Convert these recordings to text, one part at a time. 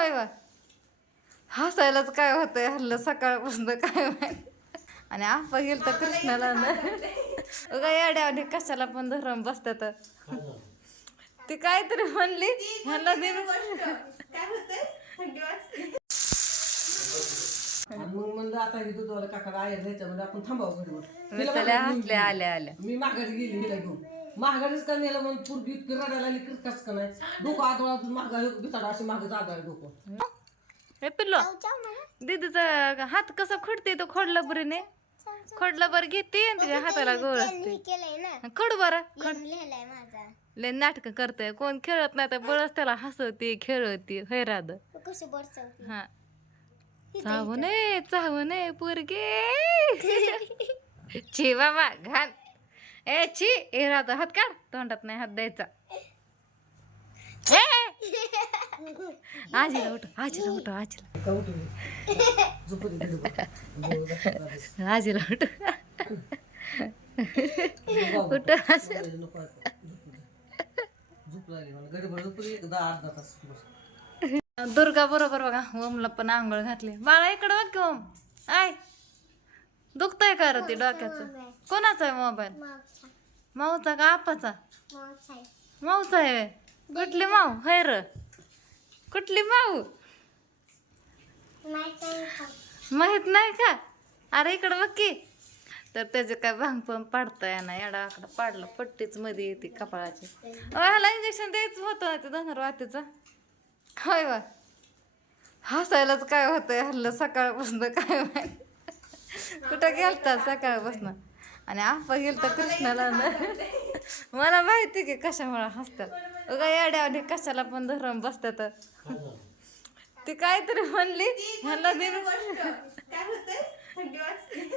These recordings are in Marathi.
होय बा हसायलाच काय होतंय? हल्लं सकाळपासून काय माहीत? आणि आपा गेल तर कृष्णाला येड्यावानी कशाला पण धरून बसतात. ती काहीतरी म्हणली. ह्याला दिन मग म्हणलं आता हे दूधवाला काकाला आयर द्यायचं म्हणजे आपण थांबावं घरी. मग. मी त्याला हसले आल्या आल्या. मी माघारी गेली हिला घेऊन. माघारीच का नेलं म्हणून पूर्वी इतकी रडायला लागली की कस का नाही? डोकं आदळातून मागा बिताडा असे मागं आदळ डोकं. हे पिल्लो दीदीचा हात कसा खोडते तो खोडला बरीने खोडला बरं घेते आणि तिच्या हाताला गोळ असते केलंय ना. खोड बरं लय नाटक करतोय कोण खेळत नाही तर बळच त्याला हसवते खेळवते हैराद. हा. चाहू नये चाहू नये पोरगे. छी बाबा घाण ए छी ए राहतो हात काढ तोंडात नाही हात द्यायचा! आजीला उठ आजीला उठ आजीला. आजीला. उठ उठ. दुर्गा बरोबर बघा ओमला पण आंघोळ घातली. बाळा इकडे बघ ओम. आय. दुखतंय का रे ते डोक्याचं? कोणाचा आहे मोबाईल? माऊचा का आपाचा माऊचा आहे. कुठली माऊ? हैर कुठली माऊ? माहीत नाही का? अरे इकडं बघ की. तर त्याचे काय भांग पण पाडता ना येडा आकडा पाडला पट्टीच मध्ये येते कपाळाची. ह्याला इंजेक्शन द्यायचं होतं ते धनुर्वातीचं होय बा हसायलाच काय होतंय हल्लं सकाळपासून काय माहीत. कुठं गेलता सकाळपासून? आणि आपा गेल तर कृष्णाला ना मला माहिती की कशामुळे हसतात. उगा येड्यावानी कशाला पण धरून बसतात. ती काहीतरी म्हणली. वाजते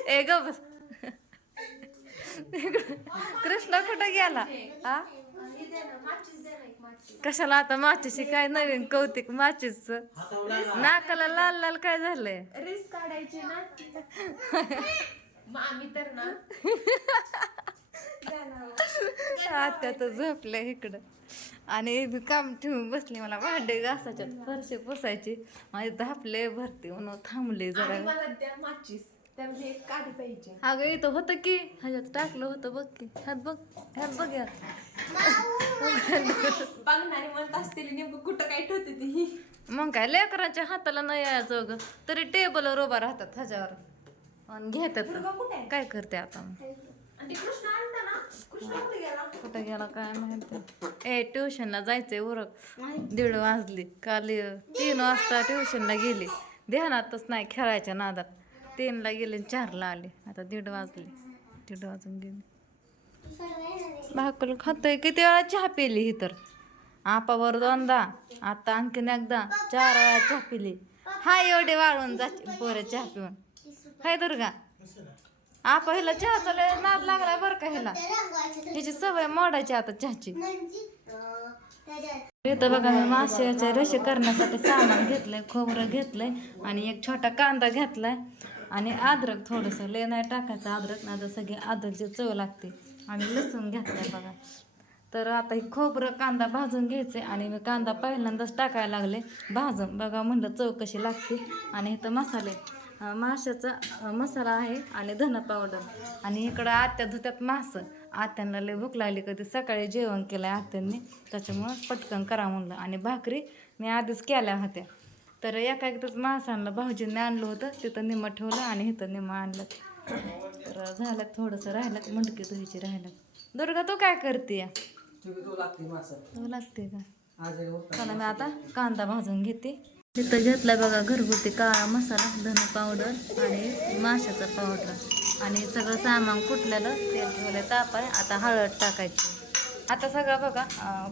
ए ग बस. कृष्ण कुठं गेला? हा कशाला आता माचीशी काय नवीन कौतिक माचीच? नाकाला लाल लाल काय झालंय? रिस्क काढायची ना. आम्ही तर ना. आता तर झोपले इकडं. आणि मी काम ठेवून बसली मला भांडे घासायचे फरशी पुसायची. माझे धापले भरते म्हणून थांबले जरा. माचीस. मी एक काढी पाहिजे. अगं इथं होतं की. ह्याच्यात टाकलं होतं बघ की. ह्यात बघ. ह्यात बघ यात. बघणारी म्हणत असतील नेमकं कुठं काय ठेवते ती? मग काय लेकरांच्या हाताला नाही यायचं ग तरी टेबलवर उभा राहतात ह्याच्यावर. आणि घेतात. कुठे काय करते आता? कृष्ण आणता ना? कृष्ण कुठे गेला? कुठं गेला काय माहिती ए ट्युशनला जायचंय उरक. दीड वाजली. काल तीन वाजता ट्युशनला गेली. ध्यानातच नाही खेळायच्या नादात. तीनला गेले आणि चारला आले. आता दीड वाजले. दीड वाजून गेले. भाकल खातोय. किती वेळा चहा पिली ही तर? आपावर दोनदा आता आणखीन एकदा चार वेळा चहा पिली. हा एवढे वाळून जाते पोरे चहा पिऊन. हाय दुर्गा. आपा ह्याला चहाचा लय नाद लागलाय बरं का ह्याला ह्याची सवय मोडायची आता चहाची. म्हणजे इथं बघा मी माशाचे रशी करण्यासाठी सामान घेतलंय खोबरं घेतलंय आणि एक छोटा कांदा घेतलाय. आणि अद्रक थोडंसं लय नाही टाकायचं अद्रक नाही तर सगळी अद्रकची चव लागते. आणि लसूण घातलं बघा. तर आता हे खोबरं कांदा भाजून घ्यायचे आणि मी कांदा पहिल्यांदाच टाकायला लागले. भाजून बघा म्हणलं चव कशी लागते. आणि इथं मसाले माशाचा मसाला आहे आणि धन पावडर. आणि इकडं आत्या धुत्यात मासं. आत्यांना लय भूक लागली कधी सकाळी जेवण केलं आहे आत्यांनी. त्याच्यामुळं पटकन करा म्हणलं. आणि भाकरी मी आधीच केल्या होत्या. तर एका एकदाच मास आणलं भाऊजींनी आणलं होतं तिथं निम्मं ठेवलं आणि इथं निम्मं आणलं. तर झालं थोडंसं राहिलं मुंडकी धुईची राहिलं. दुर्गा तू काय करते तो लागते मासा तू लागते का. चला मी आता कांदा भाजून घेते. तिथं घेतलाय बघा घरगुती काळा मसाला धन पावडर आणि माशाचा पावडर. आणि सगळं सामान कुठल्याला तेल ठेवलं ताप आहे आता हळद टाकायची. आता सगळं बघा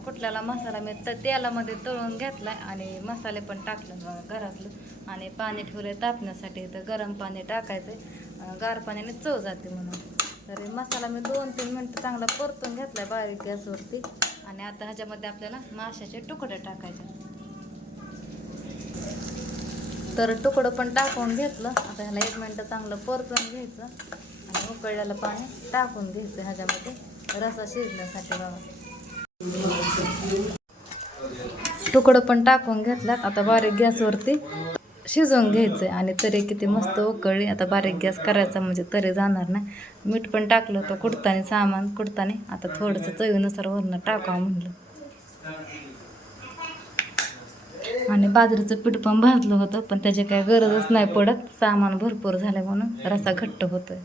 कुठल्याला मसाला मी त तेलामध्ये तळून घेतलाय आणि मसाले पण टाकले बघा घरातलं. आणि पाणी ठेवले तापण्यासाठी तर गरम पाणी टाकायचं गार पाण्याने चव जाते म्हणून. तर मसाला मी दोन तीन मिनटं चांगला परतून घेतलाय बारीक गॅसवरती. आणि आता ह्याच्यामध्ये आपल्याला माशाचे तुकडे टाकायचे. तर तुकडं पण टाकून घेतलं. आता ह्याला एक मिनटं चांगलं परतून घ्यायचं. आणि उकळलेलं पाणी टाकून घ्यायचं ह्याच्यामध्ये. रसा शिजण्यासाठी बाबा तुकडं पण टाकून घेतल्यात. आता बारीक गॅसवरती शिजवून घ्यायचं आणि तरी किती मस्त उकळली आता बारीक गॅस करायचा म्हणजे तरी जाणार नाही. मीठ पण टाकलं होतं. कुडताने सामान कुडताने. आता थोडंसं चवीनुसार वरनं टाकावं म्हणलं. आणि बाजरीचं पीठ पण भाजलं होतं पण त्याची काही गरजच नाही पडत. सामान भरपूर झालं म्हणून रसा घट्ट होतोय.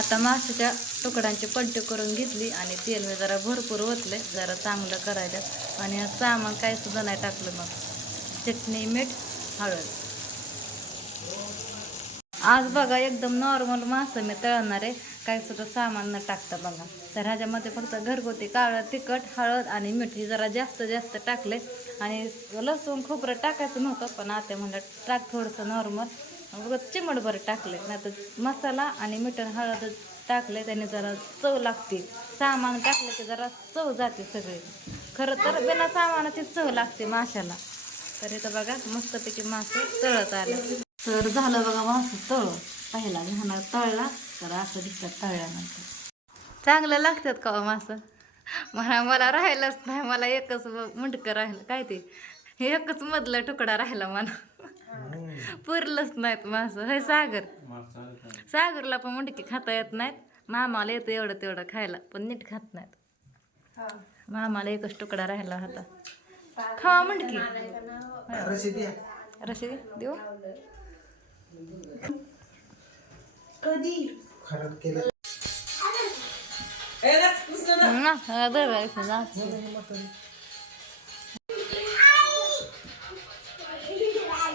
आता माशाच्या तुकड्यांची पलटी करून घेतली आणि तेल मी जरा भरपूर ओतले जरा चांगलं करायचं आणि सामान काय सुद्धा नाही टाकलं मग. चटणी मीठ हळद. आज बघा एकदम नॉर्मल मासं मी तळणार आहे. काही सुद्धा सामान न टाकता बघा. तर ह्याच्यामध्ये फक्त घरगुती काळं तिखट हळद आणि मीठ जरा जास्त जास्त टाकले. आणि लसूण खोबरं टाकायचं नव्हतं पण आता म्हणलं टाक थोडंसं नॉर्मल बघा चिमटभर टाकले नाही तर मसाला आणि मीठ हळद टाकलं त्याने जरा चव लागते. सामान टाकलं की जरा चव जाते सगळे. खरं तर बिना सामानाची चव लागते माशाला. तर इथं बघा मस्तपैकी मासे तळत आलं. तर झालं बघा मासे तळ. पहिला घाणा तळला तर असं दिसतात तळल्यानंतर. चांगलं लागतात का हो मासं? मला मला राहिलंच नाही मला एकच मुंडकं राहिलं. काय ते? एकच मधला तुकडा राहिला मला. पुरलंच नाहीत मासं. हे सागर? सागरला पण मुंडकी खाता येत नाहीत. मामाला येतं एवढं तेवढं खायला पण नीट खात नाहीत. मामाला एकच तुकडा राहिला होता. खावा मुंडकी. रशी देऊ? कृष्ण ना.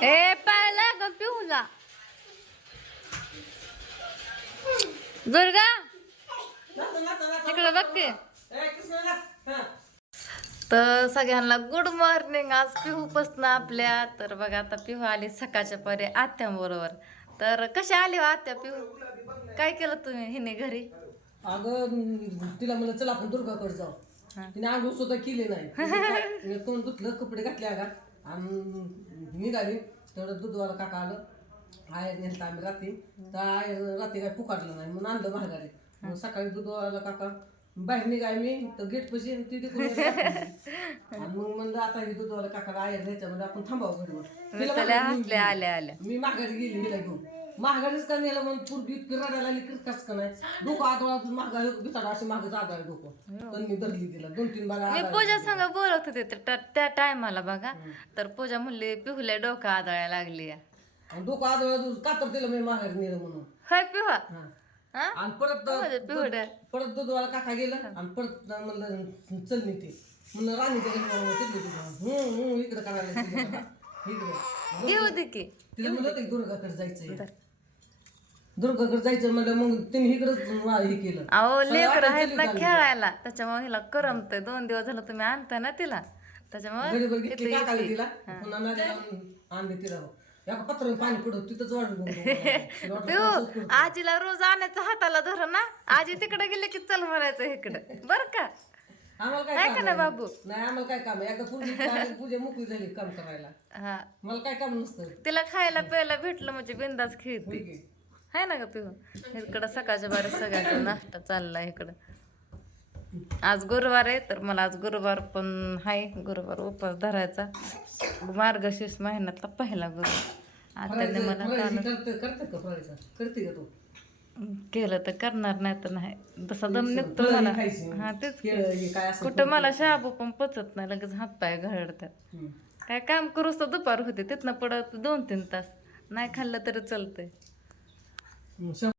ए पिऊला दुर्गा. तिकडे बघते. तर सगळ्यांना गुड मॉर्निंग आज पिहूपासनं आपल्या. तर बघा आता पिहू आली सकाळच्या परे आत्यांबरोबर. तर कशा आली हो आत्या पिहू? काय केलं तुम्ही हिने घरी? अगं तिला म्हणलं चला आपण दुर्गाकडे जाऊ. तिने आंघोळ सुद्धा केली नाही. तोंड धुतलं कपडे घातले अगा. आणि निघाली. तेवढं दूधवाला काका आलं. आय नेलं आम्ही रात्री तर आय रात्री काय पुकारलं नाही. म्हणून आणलं महागारी मग सकाळी दूधवाला काका बाहेर निघाय मी तर गेट पशी ती तिकडून. आणि मग म्हणलं आता हे दूधवाला काकाला आयर न्यायचं म्हणजे आपण थांबावं घडवं तिला त्याला म्हणलं, हसल्या आल्या आल्या. मी माघारी गेली हिला घेऊन. महागारीच का नेलं म्हणून पूर्वी इतकी रडायला लागली कस का नाही? डोकं आदळा महागा बिताडा असे मागच आदळ डोकं. पण मी धरली तिला दोन तीन बारा मी पूजा संग बोलत होते तर त्या- त्या टायमाला बघा तर पूजा म्हणली पिहुल्या डोकं आदळायला लागली डोकं आदळ का तर तिला मी माघारी नेलं म्हणून. होय हा. हा? आणि परत माझ्या पिहुड्या परत दूधवाला काका गेलं आणि परत म्हणलं चल मी ते. म्हणलं राणीच्या घरी तिथली तुझं इकडे करायला इकडे. घेऊ दे की. तिला म्हणलं होतं की दुर्गाकडे जायचंय. दुर्गाकडे जायचं म्हणलं मग तिने इकडंच हे केलं. अहो लेकर आहेत ना. खेळायला. त्याच्यामुळे हिला करमतंय. दोन दिवस झालं तुम्ही आणताय ना तिला. त्याच्यामुळे घेतली. तिला. पुन्हा नाही जाऊन आणली तिला. एका पत्र पाणी पडत तिथंच वाढून पिऊ आजीला रोज आणायचं हाताला धर ना. आजी तिकडे गेले की चल म्हणायचं इकडं. बर का? आम्हाला काय आहे का काम ना आहे? बाबू? नाही आम्हाला काय काम आहे? एकदा पूजा पूजा मोकळी झाली काम करायला. हा. मला काय काम नसतं. तिला खायला प्यायला भेटलं म्हणजे बिंदास खेळते? आहे ना का पिऊ इकडं सकाळच्या बारे सगळ्यांचा नाश्ता चाललाय इकडं. आज गुरुवार आहे तर मला आज गुरुवार पण आहे गुरुवार उपास धरायचा. मार्गशीर्ष महिन्यातला पहिला गुरुवार आता मला काल तर करणार नाही तर नाही. तसा दम निघतो मला. हा तेच कुठं मला शाबू पण पचत नाही लगेच हातपाय घरडतात हम्म. काय काम करूस तर दुपार होते तिथनं पडत दोन तीन तास. नाही खाल्लं तरी चालतंय. Não sei é